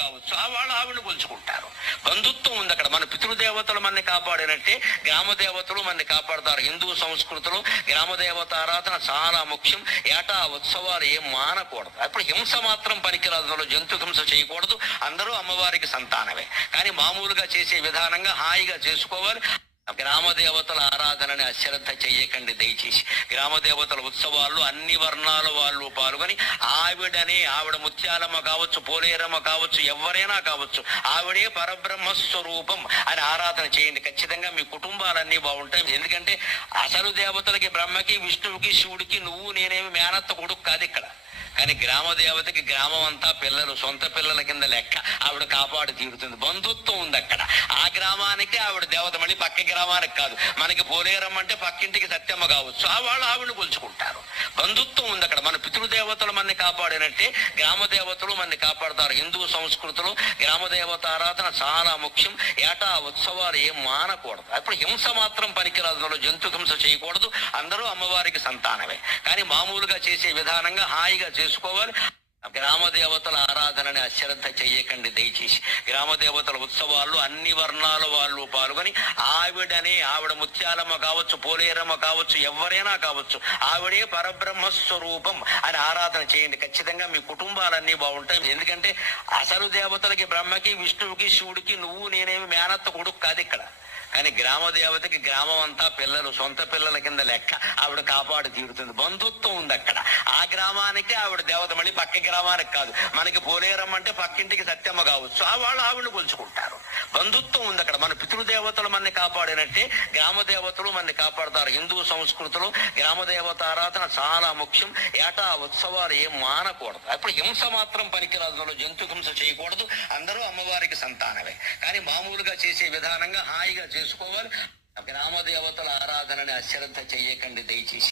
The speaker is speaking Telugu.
కావచ్చు వాళ్ళు ఆవిడని కొలుచుకుంటారు. బంధుత్వం ఉంది అక్కడ. మన పితృదేవతలు మనని కాపాడినట్టే గ్రామ దేవతలు మనని కాపాడతారు. హిందూ సంస్కృతిలో గ్రామ దేవత ఆరాధన చాలా ముఖ్యం. ఏటా ఉత్సవాలు ఏం మానకూడదు. అప్పుడు హింస మాత్రం పనికిరాదు, జంతు హింస చేయకూడదు. అందరూ అమ్మవారికి సంతానమే, కానీ మామూలుగా చేసే విధానంగా హాయిగా చేసుకోవాలి. గ్రామ దేవతల ఆరాధనని అశ్రద్ధ చెయ్యకండి దయచేసి. గ్రామ దేవతల ఉత్సవాల్లో అన్ని వర్ణాల వాళ్ళు పాల్గొని ఆవిడ ముత్యాలమ్మ కావచ్చు, పోలేరమ్మ కావచ్చు, ఎవరైనా కావచ్చు, ఆవిడే పరబ్రహ్మస్వరూపం అని ఆరాధన చేయండి. ఖచ్చితంగా మీ కుటుంబాలన్నీ బాగుంటాయి. ఎందుకంటే అసలు దేవతలకి, బ్రహ్మకి, విష్ణువుకి, శివుడికి నువ్వు నేనేమి మేనత్త కొడుకు కాదు ఇక్కడ. కానీ గ్రామ దేవతకి గ్రామం అంతా పిల్లలు, సొంత పిల్లల కింద లెక్క. ఆవిడ కాపాడు తీరుతుంది. బంధుత్వం ఉంది అక్కడ. ఆ గ్రామానికి ఆవిడ దేవత, మళ్ళీ పక్క గ్రామానికి కాదు. మనకి పోలేరమ్మ అంటే పక్కింటికి సత్యమ్మ కావచ్చు, వాళ్ళు ఆవిడని కొలుచుకుంటారు. బంధుత్వం ఉంది అక్కడ. మన పితృదేవతలు మనని కాపాడినట్టే గ్రామ దేవతలు మనని కాపాడతారు. హిందూ సంస్కృతిలో గ్రామ దేవత ఆరాధన చాలా ముఖ్యం. ఏటా ఉత్సవాలు ఏం మానకూడదు. అప్పుడు హింస మాత్రం పనికిరాదు, జంతు హింస చేయకూడదు. అందరూ అమ్మవారికి సంతానమే, కానీ మామూలుగా చేసే విధానంగా హాయిగా చేసుకోవాలి. గ్రామ దేవతల ఆరాధనని అశ్రద్ధ చెయ్యకండి దయచేసి. గ్రామ దేవతల ఉత్సవాల్లో అన్ని వర్ణాల వాళ్ళు పాల్గొని ఆవిడ ముత్యాలమ్మ కావచ్చు, పోలేరమ్మ కావచ్చు, ఎవరైనా కావచ్చు, ఆవిడే పరబ్రహ్మస్వరూపం అని ఆరాధన చేయండి. ఖచ్చితంగా మీ కుటుంబాలన్నీ బాగుంటాయి. ఎందుకంటే అసలు దేవతలకి, బ్రహ్మకి, విష్ణువుకి, శివుడికి నువ్వు నేనేమి మేనత్త కొడుకు కాదు ఇక్కడ. కానీ గ్రామ దేవతకి గ్రామం అంతా పిల్లలు, సొంత పిల్లల కింద లెక్క. ఆవిడ కాపాడు తీరుతుంది. బంధుత్వం ఉంది అక్కడ. ఆ గ్రామానికి ఆవిడ దేవత, మళ్ళీ పక్క గ్రామానికి కాదు. మనకి పోలేరమ్మ అంటే పక్కింటికి సత్యమ్మ కావచ్చు, వాళ్ళు ఆవిడని కొలుచుకుంటారు. బంధుత్వం ఉంది అక్కడ. మన పితృదేవతలు మనని కాపాడినట్టే గ్రామ దేవతలు మనని కాపాడతారు. హిందూ సంస్కృతిలో గ్రామ దేవత ఆరాధన చాలా ముఖ్యం. ఏటా ఉత్సవాలు ఏం మానకూడదు. అప్పుడు హింస మాత్రం పనికిరాదు, జంతు హింస చేయకూడదు. అందరూ అమ్మవారికి సంతానమే, కానీ మామూలుగా చేసే విధానంగా హాయిగా చేసుకోవాలి. గ్రామ దేవతల ఆరాధనని అశ్రద్ధ చెయ్యకండి దయచేసి.